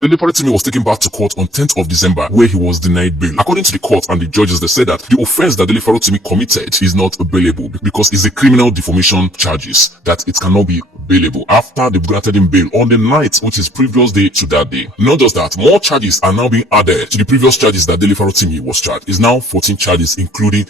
Dele Farotimi was taken back to court on 10th of December, where he was denied bail. According to the court and the judges, they said that the offense that Dele Farotimi committed is not bailable because it's a criminal defamation charges, that it cannot be bailable after they granted him bail on the night, which is previous day to that day. Not just that, more charges are now being added to the previous charges that Dele Farotimi was charged. It's now 14 charges, including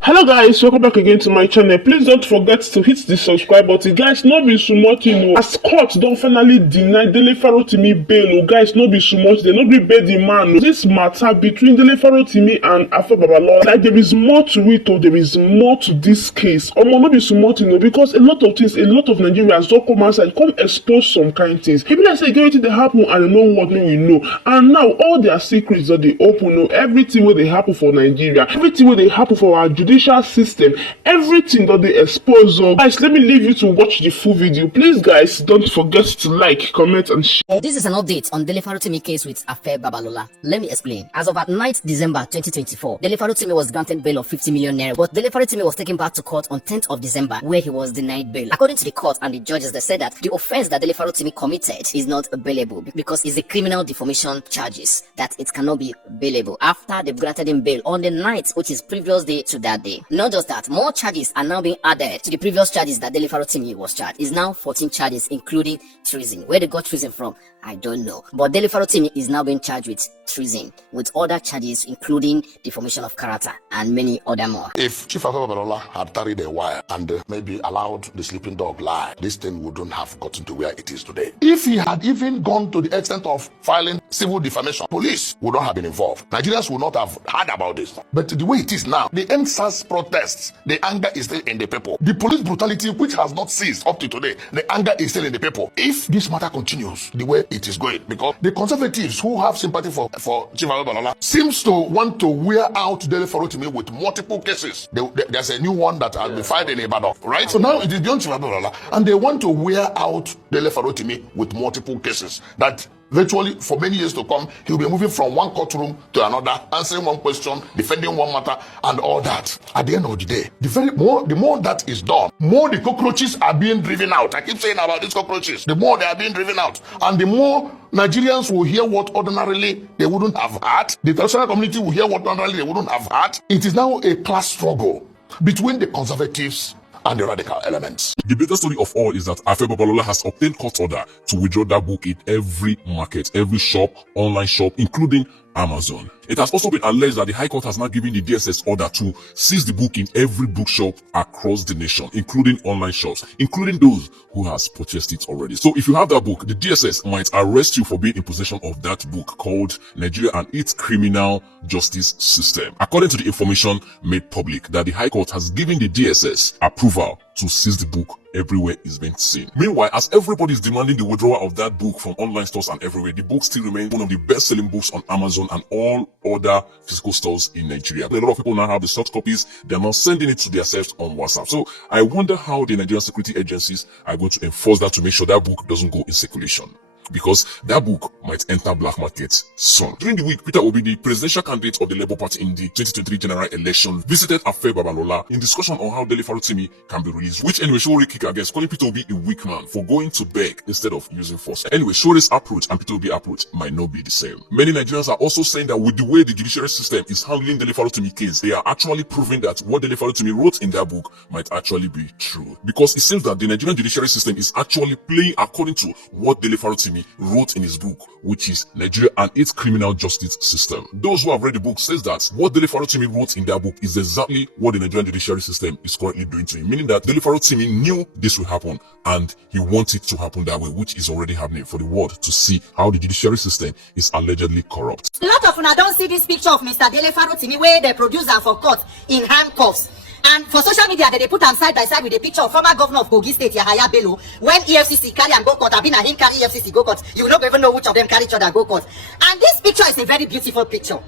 Hello guys, welcome back again to my channel. Please don't forget to hit the subscribe button. Guys, no be so much, as court don't finally deny Dele Farotimi bail. Guys, no be so much, they no be bail the man. This matter between Dele Farotimi and BABALOLA, like there is more to it, or there is more to this case. No be so much, because a lot of things, a lot of Nigerians don't come outside, come expose some kind of things. People that say everything they happen and they know what we know. And now all their secrets that they open, everything where they happen for Nigeria, everything where they happen for our judicial system, everything that they expose. Guys, let me leave you to watch the full video. Please guys, don't forget to like, comment and share. This is an update on Dele Farotimi case with BABALOLA. Let me explain. As of 9th December 2024, Dele Farotimi was granted bail of 50 million naira, but Dele Farotimi was taken back to court on 10th of December, where he was denied bail. According to the court and the judges, they said that the offense that Dele Farotimi committed is not bailable because it's a criminal defamation charges, that it cannot be bailable after they've granted him bail on the night, which is previous day to that day. Not just that, more charges are now being added to the previous charges that Dele Farotimi was charged. It's now 14 charges, including treason. Where they got treason from, I don't know. But Dele Farotimi is now being charged with treason, with other charges including defamation of character and many other more. If Chief BABALOLA had tarried a while and maybe allowed the sleeping dog lie, this thing wouldn't have gotten to where it is today. If he had even gone to the extent of filing civil defamation, police would not have been involved. Nigerians would not have heard about this. But the way it is now, the NSAS protests, the anger is still in the people. The police brutality, which has not ceased up to today, the anger is still in the people. If this matter continues the way it is going, because the conservatives who have sympathy for Chief BABALOLA seems to want to wear out Dele Farotimi with multiple cases. There's a new one that has been filed in Ibadan, right? So now it is beyond Chief BABALOLA, and they want to wear out Dele Farotimi with multiple cases that virtually for many years to come, he'll be moving from one courtroom to another, answering one question, defending one matter, and all that. At the end of the day, the more that is done, more the cockroaches are being driven out. I keep saying about these cockroaches. The more they are being driven out, and the more Nigerians will hear what ordinarily they wouldn't have heard. The traditional community will hear what ordinarily they wouldn't have heard. It is now a class struggle between the conservatives and the radical elements. The biggest story of all is that BABALOLA has obtained court order to withdraw that book in every market, every shop, online shop, including Amazon. It has also been alleged that the High Court has now given the DSS order to seize the book in every bookshop across the nation, including online shops, including those who has purchased it already. So if you have that book, the DSS might arrest you for being in possession of that book called Nigeria and its Criminal Justice System. According to the information made public, that the High Court has given the DSS approval to seize the book everywhere is being seen. Meanwhile, as everybody is demanding the withdrawal of that book from online stores and everywhere, the book still remains one of the best-selling books on Amazon and all other physical stores in Nigeria. A lot of people now have the soft copies. They're now sending it to themselves on WhatsApp. So I wonder how the Nigerian security agencies are going to enforce that to make sure that book doesn't go in circulation, because that book might enter black market soon. During the week, Peter Obi, the presidential candidate of the Labour Party in the 2023 general election, visited BABALOLA in discussion on how Dele Farotimi can be released, which anyway Showore kick against, calling Peter Obi a weak man for going to beg instead of using force. Anyway, Showore's approach and Peter Obi's approach might not be the same. Many Nigerians are also saying that with the way the judiciary system is handling Dele Farotimi case, they are actually proving that what Dele Farotimi wrote in that book might actually be true. Because it seems that the Nigerian judiciary system is actually playing according to what Dele Farotimi wrote in his book, which is Nigeria and its Criminal Justice System. Those who have read the book says that what Dele Farotimi wrote in that book is exactly what the Nigerian judiciary system is currently doing to him, meaning that Dele Farotimi knew this will happen and he wanted it to happen that way, which is already happening for the world to see how the judiciary system is allegedly corrupt. A lot of una don't see this picture of Mr. Dele Farotimi where the producer for court in handcuffs. And for social media, they put them side by side with a picture of former governor of Kogi State, Yahaya Bello, when EFCC carry and go court. I've been a him carry EFCC go court. You will not even know which of them carry each other go court. And this picture is a very beautiful picture.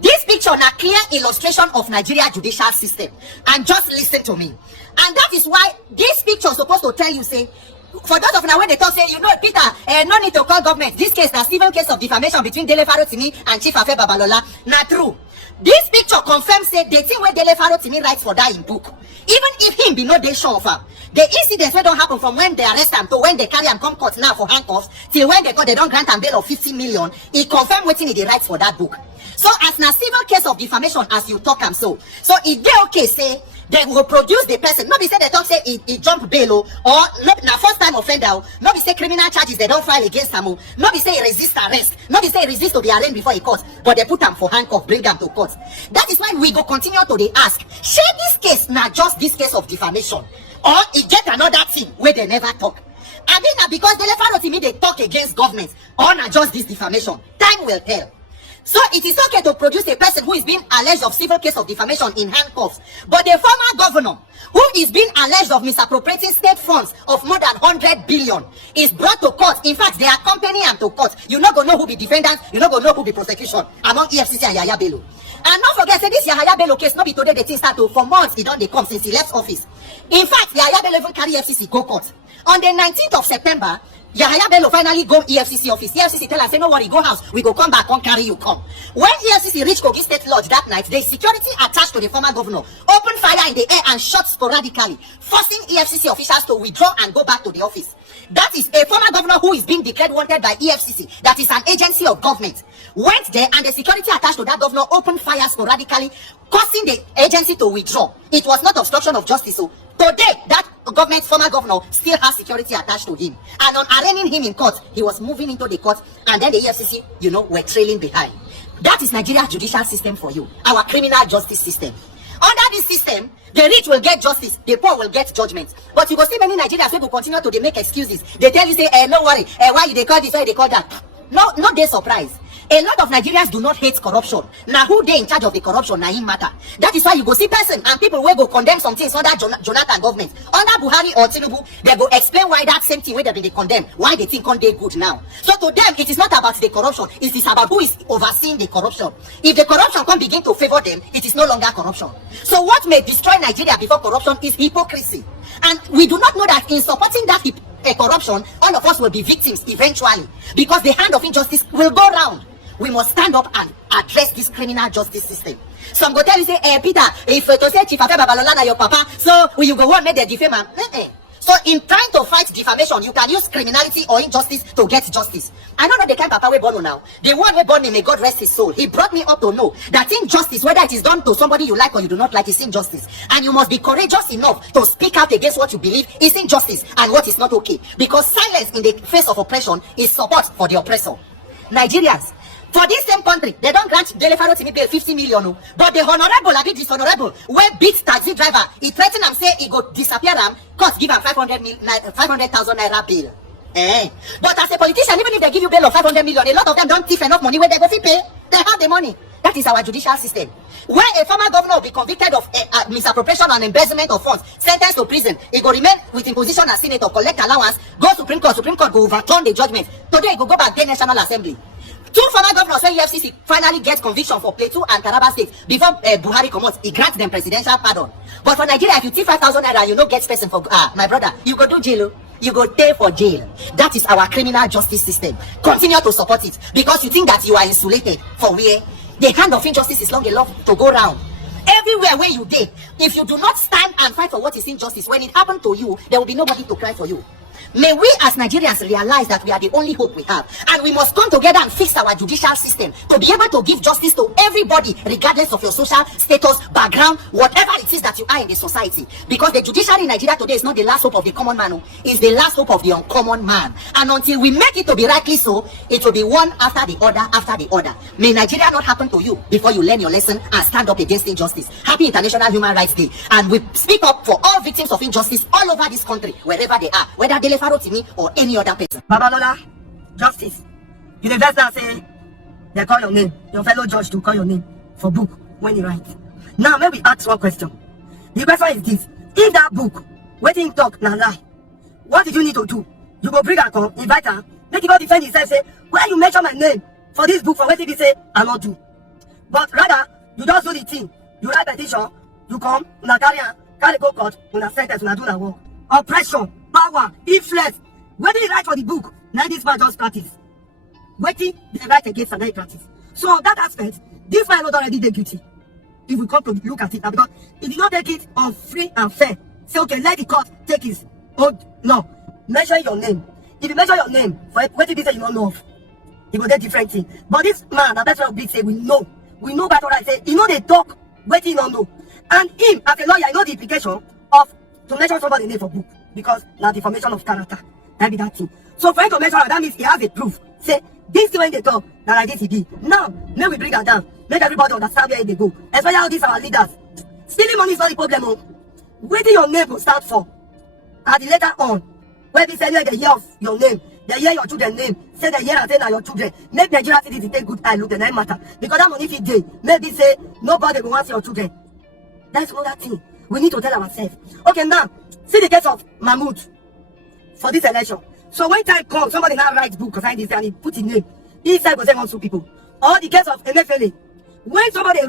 This picture is a clear illustration of Nigeria judicial system. And just listen to me. And that is why this picture is supposed to tell you, say, for those of now when they talk, say, you know, Peter, no need to call government. This case, the civil case of defamation between Dele Farotimi and Chief BABALOLA. Not true. This picture confirms say the thing where Dele Farotimi writes for that in book. Even if him be no dey sure of am, the incidents wey don happen from when they arrest am to when they carry am come court now for handcuffs till when they don't grant am bail of 50 million, e confirm wetin e dey write for that book. So as na civil case of defamation as you talk am so e dey okay say they will produce the person. No be say they talk say he jump bail or no, na first time offender. No be say criminal charges they don't file against him. No be say he resist arrest. No be say he resist to be arraigned before he court. But they put him for handcuff, bring him to court. That is why we go continue to dey ask. Shey this case na just this case of defamation, or he get another thing where they never talk? I mean na because Dele Farotimi they talk against government, or na just this defamation? Time will tell. So it is okay to produce a person who is being alleged of civil case of defamation in handcuffs, but the former governor who is being alleged of misappropriating state funds of more than 100 billion is brought to court. In fact, they accompany him to court. You not gonna know who be defendant, you not gonna know who be prosecution among EFCC and Yahaya Bello. And don't forget, say this Yahaya Bello case not be today the thing start to for months he don't come since he left office. In fact, Yahaya Bello even carry EFCC go court. On the 19th of September, Yahaya Bello finally go EFCC office. EFCC tell us, say, no worry, go house. We go come back, come carry you, come. When EFCC reached Kogi State Lodge that night, the security attached to the former governor opened fire in the air and shot sporadically, forcing EFCC officials to withdraw and go back to the office. That is a former governor who is being declared wanted by EFCC, that is an agency of government, went there and the security attached to that governor opened fire sporadically, causing the agency to withdraw. It was not obstruction of justice. So today, that government former governor still has security attached to him. And on arraigning him in court, he was moving into the court, and then the EFCC, were trailing behind. That is Nigeria's judicial system for you, our criminal justice system. Under this system, the rich will get justice, the poor will get judgment. But you go see many Nigerians who will continue to make excuses. They tell you, say, no worry, why you they call this, why they call that. No, not they surprise. A lot of Nigerians do not hate corruption. Now who they in charge of the corruption, now him matter. That is why you go see person and people will go condemn some things under Jonathan government. Under Buhari or Tinubu, they go explain why that same thing where they be condemned, why they think on they good now. So to them, it is not about the corruption, it is about who is overseeing the corruption. If the corruption can begin to favor them, it is no longer corruption. So what may destroy Nigeria before corruption is hypocrisy. And we do not know that in supporting that corruption, all of us will be victims eventually, because the hand of injustice will go round. We must stand up and address this criminal justice system. Some go tell you, say, Peter, if to say Chief BABALOLA na your papa, so will you go on make the defame am? So in trying to fight defamation, you can use criminality or injustice to get justice. I don't know the kind of papa we born now. The one we born me, may God rest his soul. He brought me up to know that injustice, whether it is done to somebody you like or you do not like, is injustice. And you must be courageous enough to speak out against what you believe is injustice and what is not okay. Because silence in the face of oppression is support for the oppressor. Nigerians, for this same country, they don't grant Dele Farotimi bail 50 million. But the honorable, I be dishonorable, where beat taxi driver, he threatened him, say he go disappear him, cost give him 500,000 naira bail. But as a politician, even if they give you bail of 500 million, a lot of them don't thief enough money where they go pay. They have the money. That is our judicial system. Where a former governor will be convicted of misappropriation and embezzlement of funds, sentenced to prison, he go remain with imposition as senator, collect allowance, go Supreme Court go overturn the judgment. Today, he go back to the National Assembly. Two former governors, when EFCC finally get conviction for Plateau and Taraba State, before Buhari come out, he grants them presidential pardon. But for Nigeria, if you thief 5,000 naira, you no get person for my brother, you go do jail. You go pay for jail. That is our criminal justice system. Continue to support it because you think that you are insulated for where the hand of injustice is long enough to go round. Everywhere where you did, if you do not stand and fight for what is injustice, when it happened to you, there will be nobody to cry for you. May we as Nigerians realize that we are the only hope we have, and we must come together and fix our judicial system to be able to give justice to everybody regardless of your social status, background, whatever it is that you are in the society. Because the judiciary in Nigeria today is not the last hope of the common man, it's the last hope of the uncommon man. And until we make it to be rightly so, it will be one after the other. May Nigeria not happen to you before you learn your lesson and stand up against injustice. Happy International Human Rights Day, and we speak up for all victims of injustice all over this country, wherever they are, whether Dele Farotimi or any other person. BABALOLA, justice. You the now say they call your name, your fellow judge to call your name for book when you write. Now may we ask one question. The question is this: if that book, waiting talk na lie, what did you need to do? You go bring her come, invite her, make him go defend himself, say, why you mention my name for this book for what he say I not do. But rather, you just do the thing. You write petition, you come, una carry go court, una sentence, una do the work. Oppression, power, influence. When they write for the book, now this man just practice. Waiting, they write against and they practice. So on that aspect, this man not already they guilty. if we come to look at it, because if you not take it on free and fair, say okay, let the court take his own law. Measure your name. If you measure your name for what did say you don't know of, you go get different thing. But this man, that's what big say we know by what I say. You know they talk, waiting don't know. And him as a lawyer, I know the implication of to measure somebody's name for book because now the formation of character. That be that thing. So for him to measure that means he has a proof. Say this thing when they talk, that like this he be. Now, may we bring her down. Make everybody understand where they go. Especially how these our leaders. Stealing money is not the problem. Oh. Waiting your name will start for. At the later on, when they say they hear of your name, they hear your children's name, say they hear and say now your children. Make Nigeria citizens take good eye look, the name matter. Because that money if it day, maybe say nobody will want to see your children. That's another thing. We need to tell ourselves. Okay, now, see the case of Mahmoud for this election. So when time comes, somebody now writes book concerning this and he put his name. He said, go say one two people. Or the case of MFLA. When somebody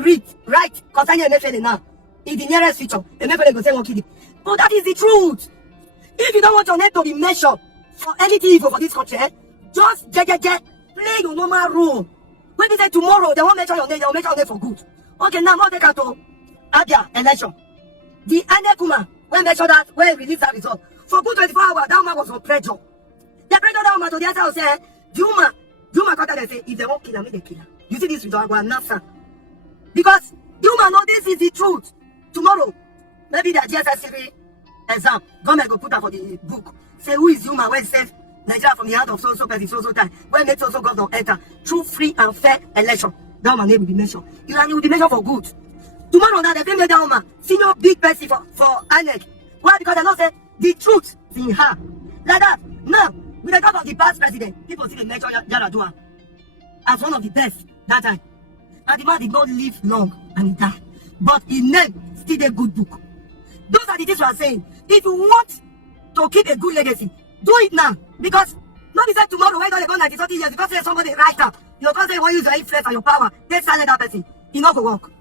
write concerning MFLA now, in the nearest future, MFLA go say one kid. But that is the truth. If you don't want your name to be measured for anything evil for this country, just play your normal role. When they say tomorrow, they won't measure your name, they will measure your name for good. Okay, now more they can to Abia election. The Anekuma, when measure that, when release that result, for good 24 hours, that woman was on pressure. They pressure that woman to the other side say, Juma got and say, if they won't kill her, make them kill her. You see this result, well, nothing. Because the woman know this is the truth. Tomorrow, maybe the GSS exam, government go put her for the book. Say, who is Juma when it says Nigeria from the hand of so-so person, so-so time, when make so-so governor enter, through free and fair election, that woman name will be measured. It will be measured for good. Tomorrow now, they will make that woman senior big person for INEC. Why? Because they know say the truth is in her. Like that. Now, with the top of the past president, people see the measure Yaradua as one of the best that time. And the man did not live long and he died. But his name still a good book. Those are the things we are saying. If you want to keep a good legacy, do it now. Because not be said tomorrow when you go 90, 30 years, because somebody write up, you can't say when you use your influence and your power, they silence that person. It not go work.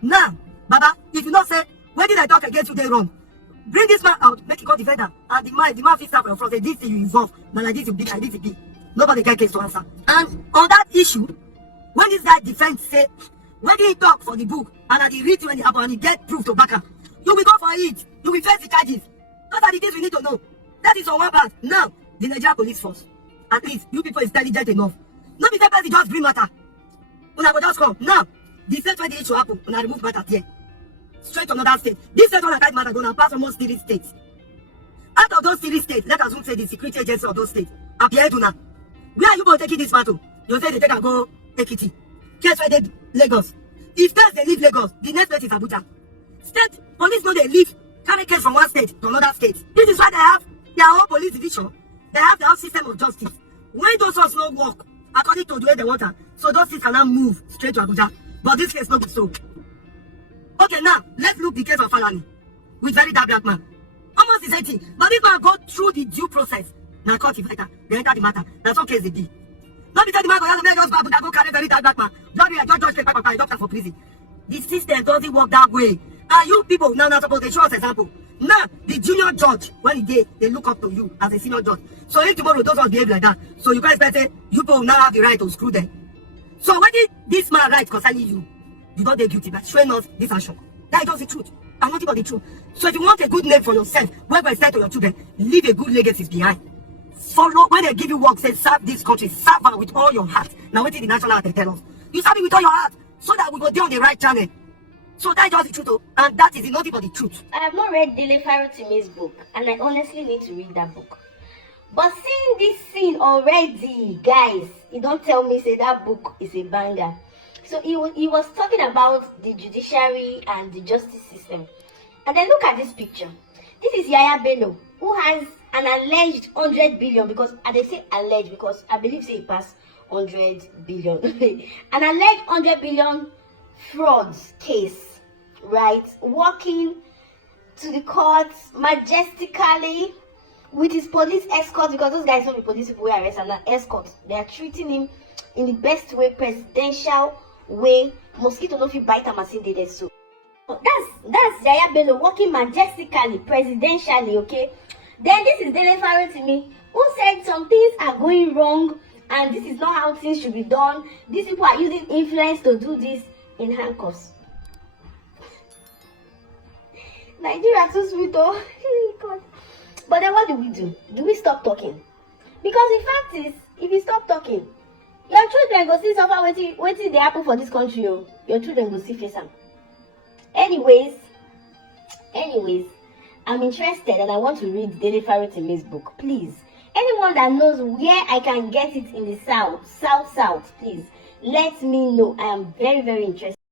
Now, Baba, if you not say, when did I talk against you, they wrong? Bring this man out, make it go defender. And the man fix up for your front, say this thing you involve, but like this you big, like this you big. Nobody get case to answer. And on that issue, when this guy defends, say, when he talk for the book, and at the read when it happen, and he get proof to back up, you will go for it. You will face the charges. Those are the things we need to know. That is on one part. Now, the Nigeria police force, at least, you people is intelligent enough. Not be person just bring matter. Una go just come. Now, the state where the issue happen, una remove matter here. Straight to another state. This state one matter gonna pass almost 3 states. Out of those 3 states, let us say the security agency of those states appear to now. Where are you going to take this battle? You say they take and go EKITI. Case where they Lagos. If states they leave Lagos, the next place is Abuja. State police know they leave, carry case from one state to another state. This is why they have their own police division. They have their own system of justice. When those ones no work according to the way they want them, so those things cannot move straight to Abuja. But this case not be so. Okay, now let's look the case of Falani with Verydarkman. Almost the same thing, but this man go through the due process. Now court if later, they enter the matter. That's okay, they be. Not because the man go carry Verydarkman. Judge take back doctor for prison. The system doesn't work that way. And you people now supposed to show us example. Now the junior judge when they look up to you as a senior judge. So if tomorrow those ones behave like that, so you guys better you people now have the right to screw them. So when did this man right concerning you? You don't get guilty by showing us this action. That is just the truth. And nothing but the truth. So if you want a good name for yourself, whoever said to your children, leave a good legacy behind. Follow when they give you work, say serve this country, serve her with all your heart. Now what did the national anthem tell us? You serve it with all your heart, so that we go down the right channel. So that is just the truth, and that is nothing but the truth. I have not read Dele Farotimi'S book, and I honestly need to read that book. But seeing this scene already, guys, it don't tell me say that book is a banger. So he was talking about the judiciary and the justice system. And then look at this picture. This is Yaya Bello, who has an alleged 100 billion, because they say alleged because I believe say it passed 100 billion. An alleged 100 billion fraud case, right? Walking to the courts majestically with his police escort, because those guys don't be police people who arrest and escort. They are treating him in the best way, presidential way. Mosquito no fit bite him as he did so. That's Yaya Bello walking majestically, presidentially, okay? Then this is Dele Farotimi, who said some things are going wrong and this is not how things should be done. These people are using influence to do this in handcuffs. Nigeria too sweet though. God. But then what do? Do we stop talking? Because the fact is, if you stop talking, your children go see suffer waiting they happen for this country. Oh. Your children go see face am. Anyways, I'm interested and I want to read Dele Farotimi'S book. Please, anyone that knows where I can get it in the south, please let me know. I am very, very interested.